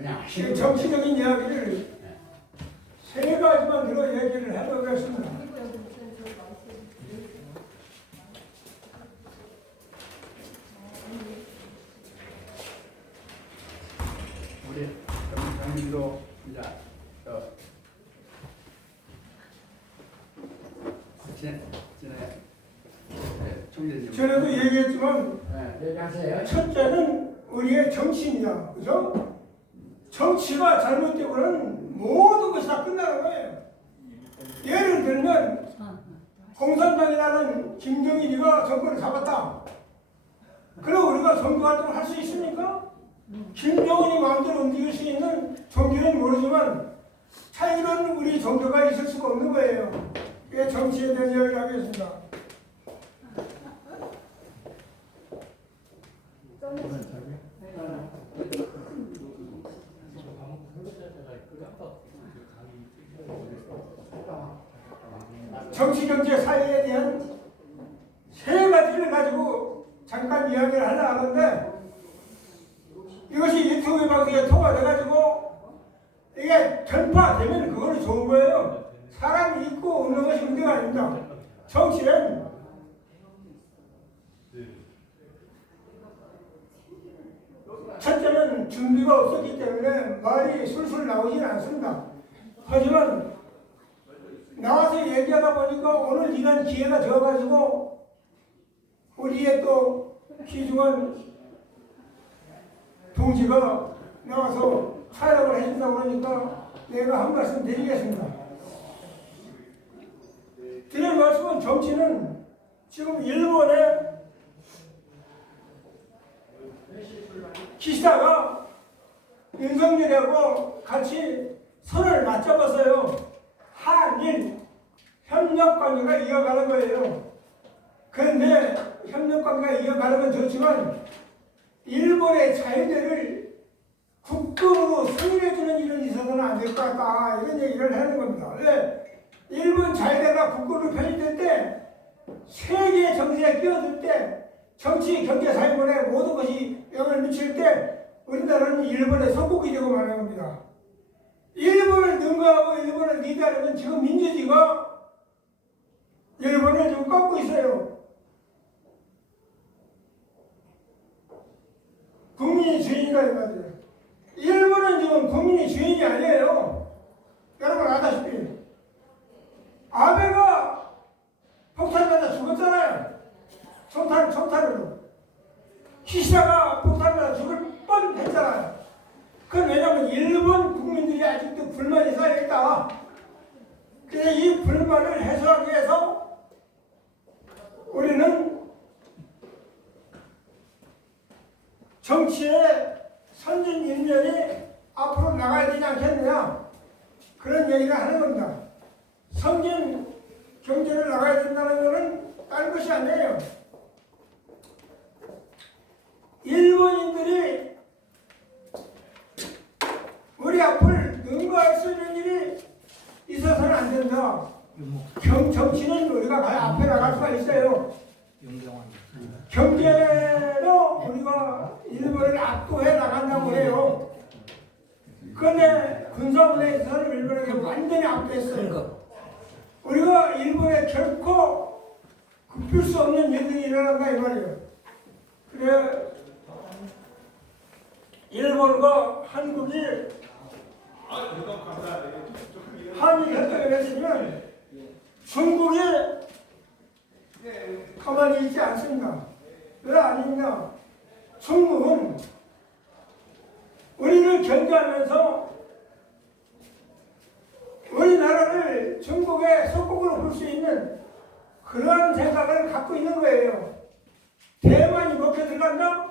그냥 이 정치적인 이야기를 세 가지만 들어 얘기를 해보겠습니다. 우리 장님도 이제 총재님 전에도 얘기했지만 얘기하세요. 첫째는 우리의 정치입니다. 그죠? 정치가 잘못되고는 모든 것이 다 끝나는 거예요. 예를 들면 공산당이라는 김정일이가 정권을 잡았다. 그럼 우리가 선거활동을 할 수 있습니까? 김정은이 마음대로 움직일 수 있는 종교는 모르지만 차이는 우리 종교가 있을 수가 없는 거예요. 이게 정치에 대한 이야기를 하겠습니다. 정치, 경제, 사회에 대한 세 가지를 가지고 잠깐 이야기를 하려고 하는데 이것이 유튜브 방송에 통화돼가지고 이게 전파되면 그거는 좋은 거예요. 사람이 있고 없는 것이 문제가 아닙니다. 정치는 첫째는 준비가 없었기 때문에 말이 술술 나오지는 않습니다. 하지만 나와서 얘기하다 보니까 오늘 이런 기회가 되어가지고 우리의 또 귀중한 동지가 나와서 촬영을 해준다고 그러니까 내가 한 말씀 드리겠습니다. 드릴 말씀은 정치는 지금 일본의 기시다가 윤석열하고 같이 손을 맞잡았어요. 한일 협력관계가 이어가는 거예요. 그런데 협력관계가 이어가는 건 좋지만 일본의 자유대를 국경으로 승인해주는 일은 있어서는 안 될 것 같다. 이런 얘기를 하는 겁니다. 왜? 일본 자유대가 국경으로 편입될 때 세계 정세에 끼어들 때 정치, 경제, 사회문화에 모든 것이 영향을 미칠 때 우리나라는 일본의 속국이 되고 마는 겁니다. 일본을 능가하고 일본을 리드하는 건 지금 민주주의가 일본을 지금 꺾고 있어요. 국민이 주인이다 이 말이에요. 일본은 지금 국민이 주인이 아니에요. 여러분 아다시피 아베가 폭탄 맞아 죽었잖아요. 총탄으로. 기시다가 폭탄 맞아 죽을 뻔했잖아요. 그건 왜냐하면 일본 국민들이 아직도 불만이 쌓여있다. 그래서 이 불만을 해소하기 위해서 우리는 정치의 선진 일면이 앞으로 나가야 되지 않겠느냐 그런 얘기를 하는 겁니다. 선진 경제를 나가야 된다는 것은 다른 것이 아니에요. 일본인들이 우리 앞을 능가할 수 있는 일이 있어서는 안 된다. 정치는 우리가 앞에 나갈 수가 있어요. 경제로 우리가 일본을 압도해 나간다고 해요. 그런데 군사문에 있어서는 일본에게 완전히 압도했어요. 우리가 일본에 결코 굽힐 수 없는 일들이 일어난다 이 말이에요. 그래 일본과 한국이 한일 협정을 맺으면 중국이 가만히 있지 않습니다. 왜 아니냐? 중국은 우리를 견제하면서 우리나라를 중국의 속국으로 볼 수 있는 그런 생각을 갖고 있는 거예요. 대만이 먹혀 들어간다?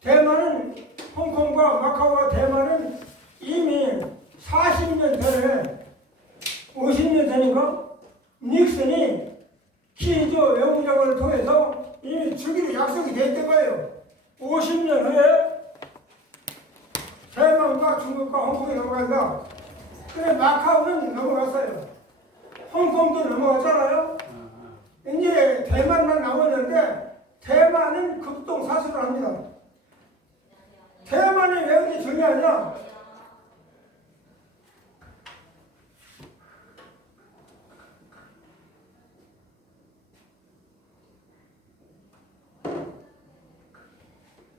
대만은 홍콩과 마카오와 대만은 이미 40년 전에 50년 전인가 닉슨이 키조 외무장관을 통해서 이미 주기로 약속이 돼 있던 거예요. 50년 후에 대만과 중국과 홍콩이 넘어간다. 근데 마카오는 넘어갔어요. 홍콩도 넘어갔잖아요. 이제 대만만 남았는데 대만은 급동사수를 합니다. 대만이 왜 그렇게 중요한지 중요하냐?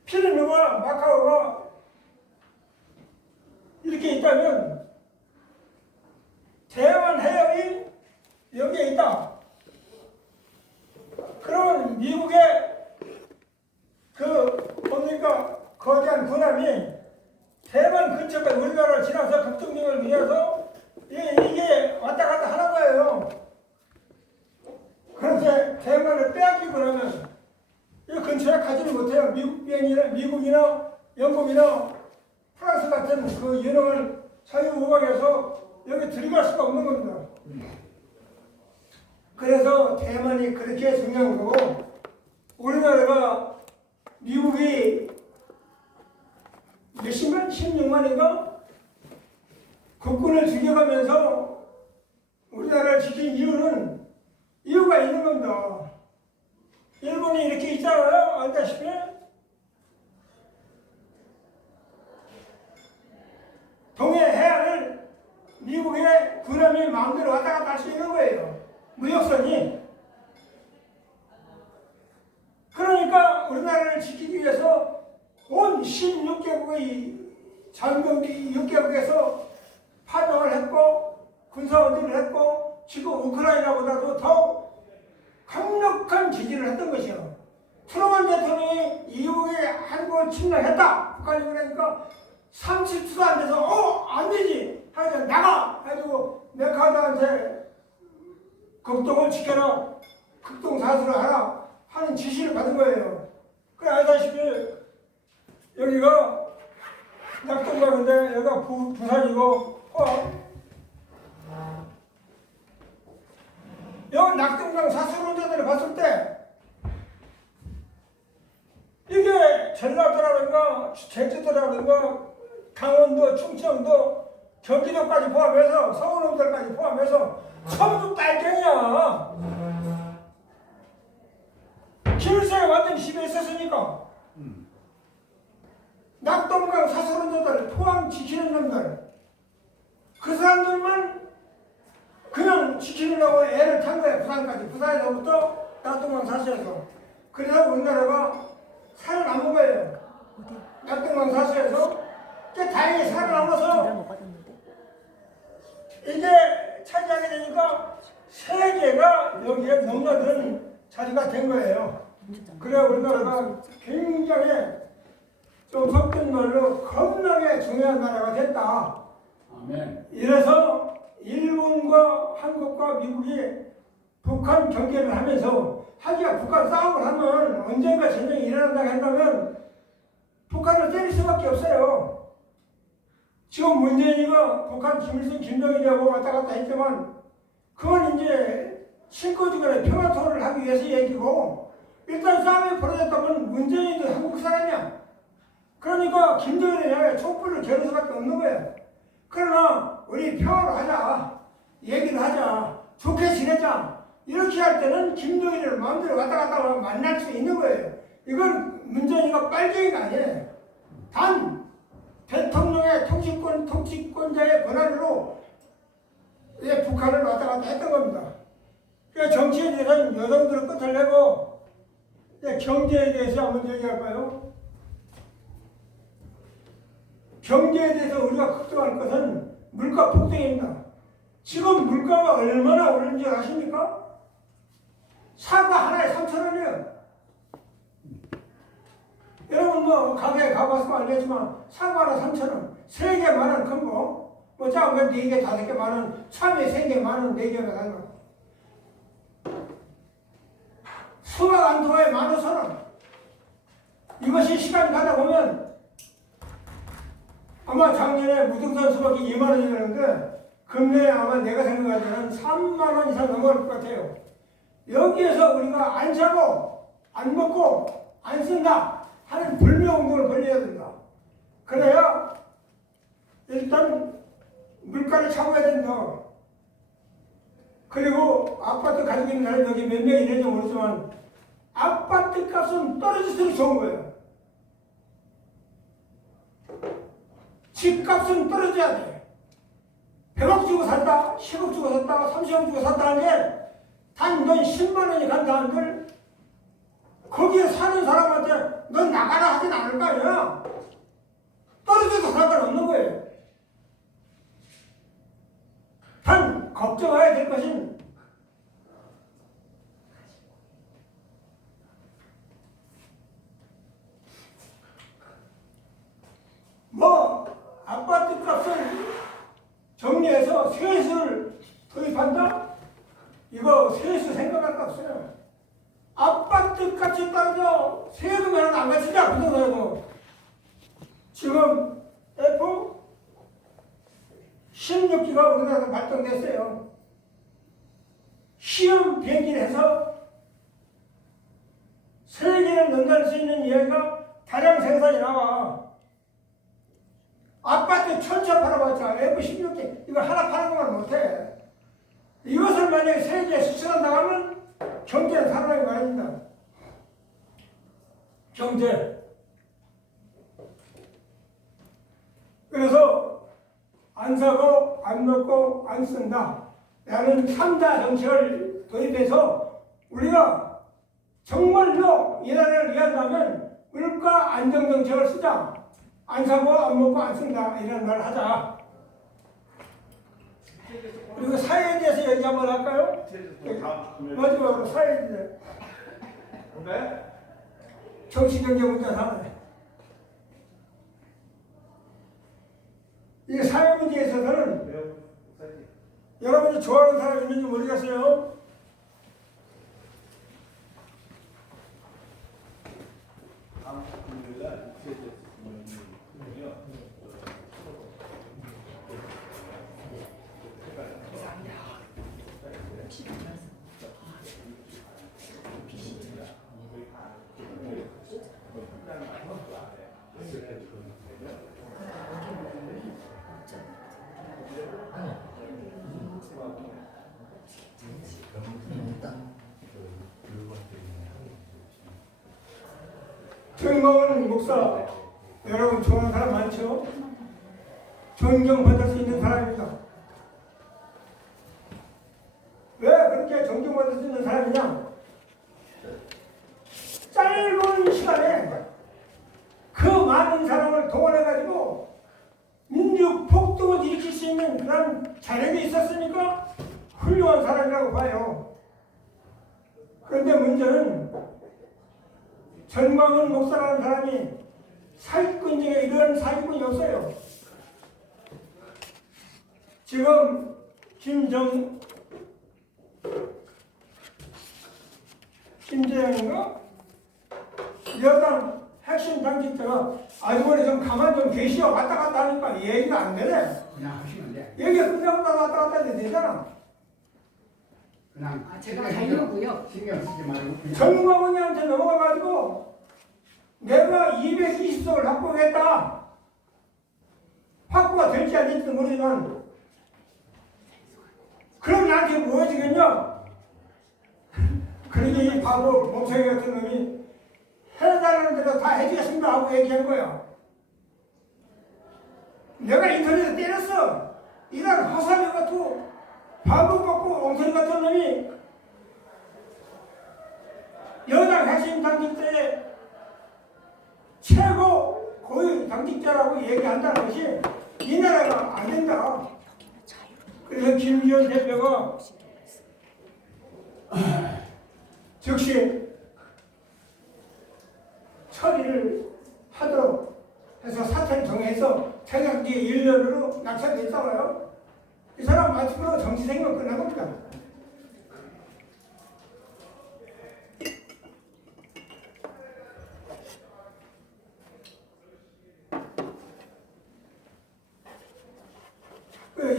필리핀과 마카오가 이렇게 있다면 대만 해협이 여기에 있다. 그러면 미국의 뭡니까 거대한 군함이 대만 근처까지 우리나라를 지나서 급등력을 위해서 이게 왔다 갔다 하는 거예요. 그런데 대만을 빼앗기고 그러면 이 근처에 가지를 못해요. 미국이나 영국이나 프랑스 같은 그 유능한 자유우방에서 여기 들어갈 수가 없는 겁니다. 그래서 대만이 그렇게 중요한 거고, 우리나라가 미국이 몇십만, 16만인가? 국군을 죽여가면서 우리나라를 지킨 이유가 있는 겁니다. 일본이 이렇게 있잖아요. 알다시피. 동해 해안을 미국의 군함이 마음대로 왔다 갔다 할 수 있는 거예요. 무역선이. 그러니까 우리나라를 지키기 위해서 온 16개국의 장병기 6개국에서 파병을 했고 군사원들을 했고 지금 우크라이나보다도 더 강력한 지지를 했던 것이요. 트루먼 대통령이 이후에 한국을 침략했다. 북한이 그러니까 30초도 안 돼서 안 되지. 하여튼 나가. 해가지고 메카드한테 극동을 지켜라. 극동 사수를 하라. 하는 지시를 받은 거예요. 그래 알다시피 여기가 낙동강인데 여기가 부산이고 여기 낙동강 사수론자들을 봤을 때 이게 전라도라든가 제주도라든가 강원도, 충청도, 경기도까지 포함해서 서울놈들까지 포함해서 전부 빨갱이야. 김일성이 완전히 집에 있었으니까 낙동강 사수론자들, 포항 지키는 놈들 그 사람들만 그냥 지키려고 애를 탄 거야. 부산까지. 부산에서부터 낙동강 사수에서. 그래서 우리나라가 살아남은 거예요. 낙동강 사수에서. 다행히 살아남아서 이게 차지하게 되니까 세계가 여기에 넘나드는 자리가 된 거예요. 그래 우리나라가 굉장히 좀 섞인 말로 겁나게 중요한 나라가 됐다. 아멘. 이래서 일본과 한국과 미국이 북한 경계를 하면서 하기가 북한 싸움을 하면 언젠가 전쟁이 일어난다고 한다면 북한을 때릴 수밖에 없어요. 지금 문재인이가 북한 김일성, 김정일이라고 왔다 갔다 했지만 그건 이제 신고지간에 평화 토론을 하기 위해서 얘기고 일단 싸움이 벌어졌다면 문재인도 한국 사람이야. 그러니까 김정일을 향해 촛불을 겨룰 수밖에 없는 거야. 그러나 우리 평화로 하자. 얘기를 하자. 좋게 지내자. 이렇게 할 때는 김정일을 마음대로 왔다 갔다 하면 만날 수 있는 거예요. 이건 문재인이가 빨갱이가 아니에요. 단 대통령의 통치권자의 권한으로 북한을 왔다 갔다 했던 겁니다. 그러니까 정치에 대해서는 여성들은 끝을 내고 경제에 대해서 한번 얘기할까요? 경제에 대해서 우리가 걱정할 것은 물가 폭등입니다. 지금 물가가 얼마나 오르는지 아십니까? 사과 하나에 3,000원이에요. 여러분 뭐 가게에 가봐서 알겠지만 사과 하나 3,000원. 3개 만원 큰 거. 뭐 작은 건 4개, 5개 만원. 참외 3개 만원, 4개가 달라. 수박 한 통에 15,000원. 이것이 시간이 가다 보면 아마 작년에 무등산 수박이 2만원이라는데 금년에 아마 내가 생각할 때는 3만원 이상 넘어갈 것 같아요. 여기에서 우리가 안 사고 안 먹고 안 쓴다 하는 불매운동을 벌여야 된다. 그래야 일단 물가를 잡아야 된다. 그리고 아파트 가지고 있는 사람이 여기 몇 명이 있는지 모르지만 아파트 값은 떨어질수록 좋은 거예요. 집값은 떨어져야 돼. 100억 주고 샀다, 10억 주고 샀다, 30억 주고 샀다 하는데 단돈 10만 원이 간다 한들 거기에 사는 사람한테 넌 나가라 하진 않을 거 아니야. 떨어져도 상관없는 거예요. 단 걱정해야 될 것은 아파트 값을 정리해서 세수를 도입한다? 이거 세수 생각할 거 없어요. 아파트 값이 떨어져 세금이 하나 안 가지냐? 부동산에도 지금 F-16기가 우리나라에서 발동됐어요. 시험 비행기를 해서 세계를 넘날 수 있는 이야기가 다량 생산이 나와. 아파트 천차 팔아봤자 F-16기 이거 하나 파는 것만 못해. 이것을 만약에 세계에 수출한다고 하면 경제는 살아나기 마련입니다. 경제. 그래서 안 사고 안 먹고 안 쓴다 라는 3자 정책을 도입해서 우리가 정말로 이 나라를 위한다면 물가 안정 정책을 쓰자. 안 사고 안 먹고 안 쓴다 이런 말을 하자. 그리고 사회에 대해서 얘기 한번 할까요? 마지막으로 사회에 대해서. 정치 경제 문제 사회. 이 사회 문제에 있어서는 여러분이 좋아하는 사람이 있는지 모르겠어요. 정광훈 목사 여러분 좋아하는 사람 많죠? 존경받을 수 있는 사람입니다. 왜 그렇게 존경받을 수 있는 사람이냐? 짧은 시간에 그 많은 사람을 동원해가지고 민족 폭동을 일으킬 수 있는 그런 자력이 있었으니까 훌륭한 사람이라고 봐요. 그런데 문제는 전광훈 목사라는 사람이 사기꾼 중에 이런 사기꾼이 없어요. 지금 김재영인가? 여당 핵심 당직자가 아주머니 좀 가만 좀 계시오 왔다 갔다 하니까 얘기가 안 되네. 그냥 하시면 돼. 얘기가 끝나고 왔다 갔다 해도 되잖아. 그냥 제가 가려고요. 신경 쓰지 말고 그냥. 전광훈이한테 넘어가가지고 내가 220석을 확보했다. 확보가 될지 안 될지는 모르지만 그럼 나한테 뭐 해주겠냐? 그러니 이 바보 멍청이 같은 놈이 해달라는 대로 다 해주겠습니다 하고 얘기한 거야. 내가 인터넷에 때렸어. 이런 허사미 같고 바보 같고 엉터리 같은 놈이 여당 핵심 당직자의 최고 고위 당직자라고 얘기한다는 것이 이 나라가 안 된다. 그래서 김기현 대표가 즉시 처리를 하도록 해서 사퇴를 정해서 퇴각기 1년으로 낙찰됐잖아요. 이 사람 마치고 정치 생명 끝난 겁니다.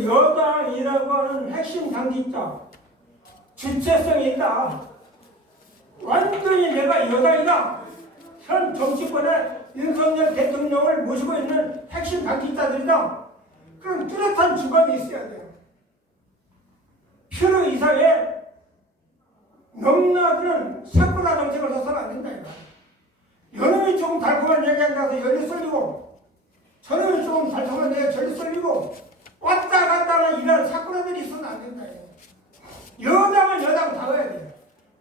여당이라고 하는 핵심 당직자 주체성이 있다. 완전히 내가 여당이다. 현 정치권에 윤석열 대통령을 모시고 있는 핵심 당직자들이다. 그럼 뚜렷한 주관이 있어야 돼요. 필요 이상의 넘나드는 세포라 정책을 써서는 안 된다. 이거. 여놈이 조금 달콤한 얘기한다고 열이 쏠리고 저놈이 조금 달콤한 내가 절대 쏠리고 왔다 갔다 하는 이런 사건들이 있으면 안 된다. 여당은 여당 다 해야 돼.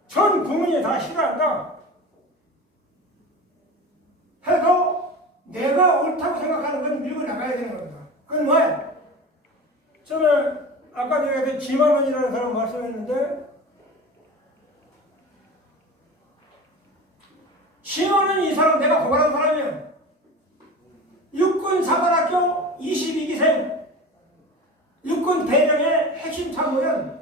전 국민이 다 싫어한다. 해도 내가 옳다고 생각하는 건 밀고 나가야 되는 겁니다. 그건 뭐야? 저는 아까 내가 지만원이라는 사람 말씀했는데 지만원 이 사람 내가 고발한 사람이에요. 육군사관학교 22기생 육군 대령의 핵심 참모는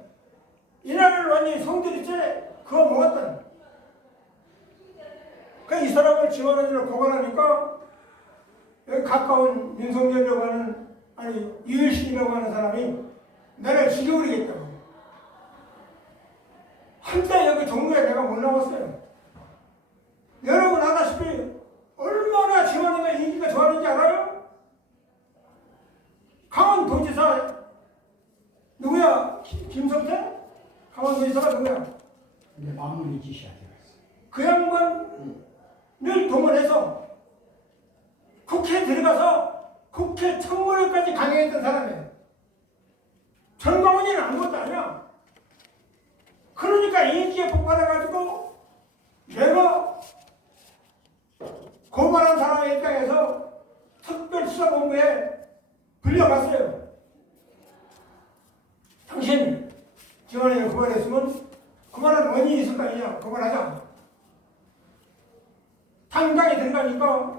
이날을 완전히 송두리째 그거 먹었던 이 사람을 지원하기로 고발하니까 여기 가까운 윤석열이라고 하는 아니 유일신이라고 하는 사람이 나를 죽여버리겠다고. 한때 여기 종로에 내가 못 나왔어요. 여러분 아다시피 얼마나 지원이가 인기가 좋았는지 알아요? 강원도지사 누구야? 김성태? 강원도지사가 누구야? 근데 마무리 짓이야. 그 양반을 동원해서 국회에 들어가서 국회 청문회까지 강행했던 사람이에요. 전광훈이는 아무것도 아니야. 그러니까 인기에 폭발해가지고 내가 고발한 사람의 입장에서 특별수사본부에 불려갔어요. 당신 지원을 고발했으면 고발한 원인이 있을 거 아니냐. 고발하자. 당당히 들어가니까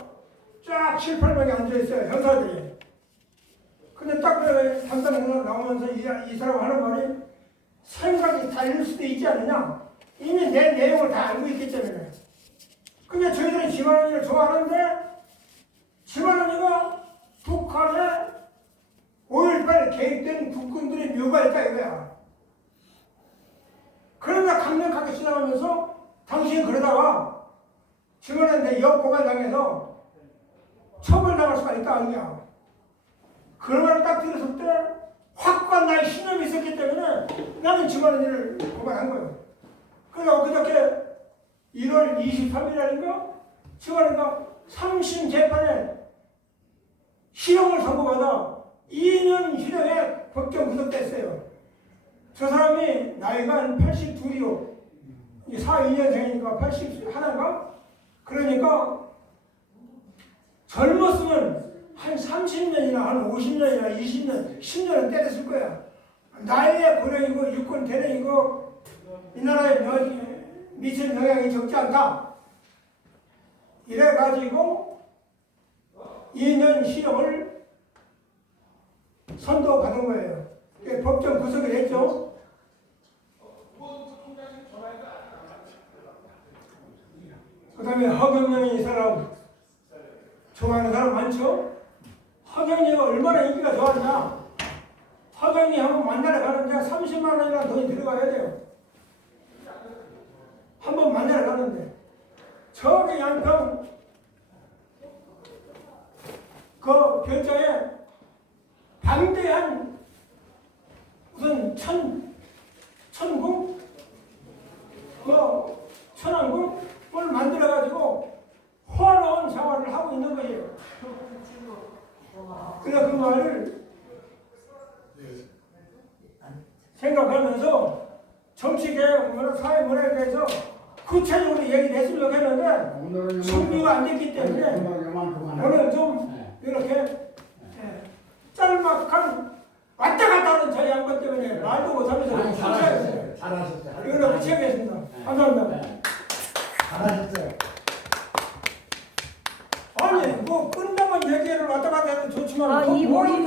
쫙 7, 8명이 앉아있어요. 형사들이. 근데 딱 당당히 나오면서 이 사람 하는 말이 생각이 다를 수도 있지 않느냐. 이미 내 내용을 다 알고 있기 때문에. 근데 저희들은 지만원이를 좋아하는데 지만원이가 북한에 5.18 개입된 국군들의 묘가 있다 이거야. 그러다 강력하게 지나가면서 당신이 그러다가 지만원한테 역고발당해서 처벌당할 수가 있다 아니냐. 그런 말을 딱 들었을 때 확고한 나의 신념이 있었기 때문에 나는 지만원이를 고발한 거예요. 그래서 그저께 1월 23일인가 지만원이가 3심 재판에 실형을 선고받아 2년 실형에 법정 구속됐어요. 저 사람이 나이가 한 82이요. 42년생이니까 81인가? 그러니까 젊었으면 한 30년이나 한 50년이나 20년, 10년은 때렸을 거야. 나이에 고령이고 육군 대령이고 이 나라에 미친 영향이 적지 않다. 이래가지고 2년 실형을 선고받은 거예요. 법정 구속이 됐죠. 그 다음에 허경영이 이 사람 좋아하는 사람 많죠? 허경영이가 얼마나 인기가 좋았냐. 허경영이 한번 만나러 가는데 30만 원이라는 돈이 들어가야 돼요. 한번 만나러 가는데 저기 양평 그 별장에 방대한 무슨 천궁? 뭐 천왕궁을 만들어가지고 호화로운 생활을 하고 있는 거예요. 그래서 그 말을 생각하면서 정치개혁, 사회문화에 대해서 구체적으로 얘기를 했으면 좋겠는데 준비가 안 됐기 때문에 오늘 좀 이렇게 짤막한 왔다 갔다 하는 저 양반 때문에 말도 못하면서 잘하셨어요. 이거는 붙여야겠습니다. 감사합니다. 잘하셨어요. 아니 뭐 끝나면 얘기를 왔다 갔다 해도 좋지만 아, 이 모임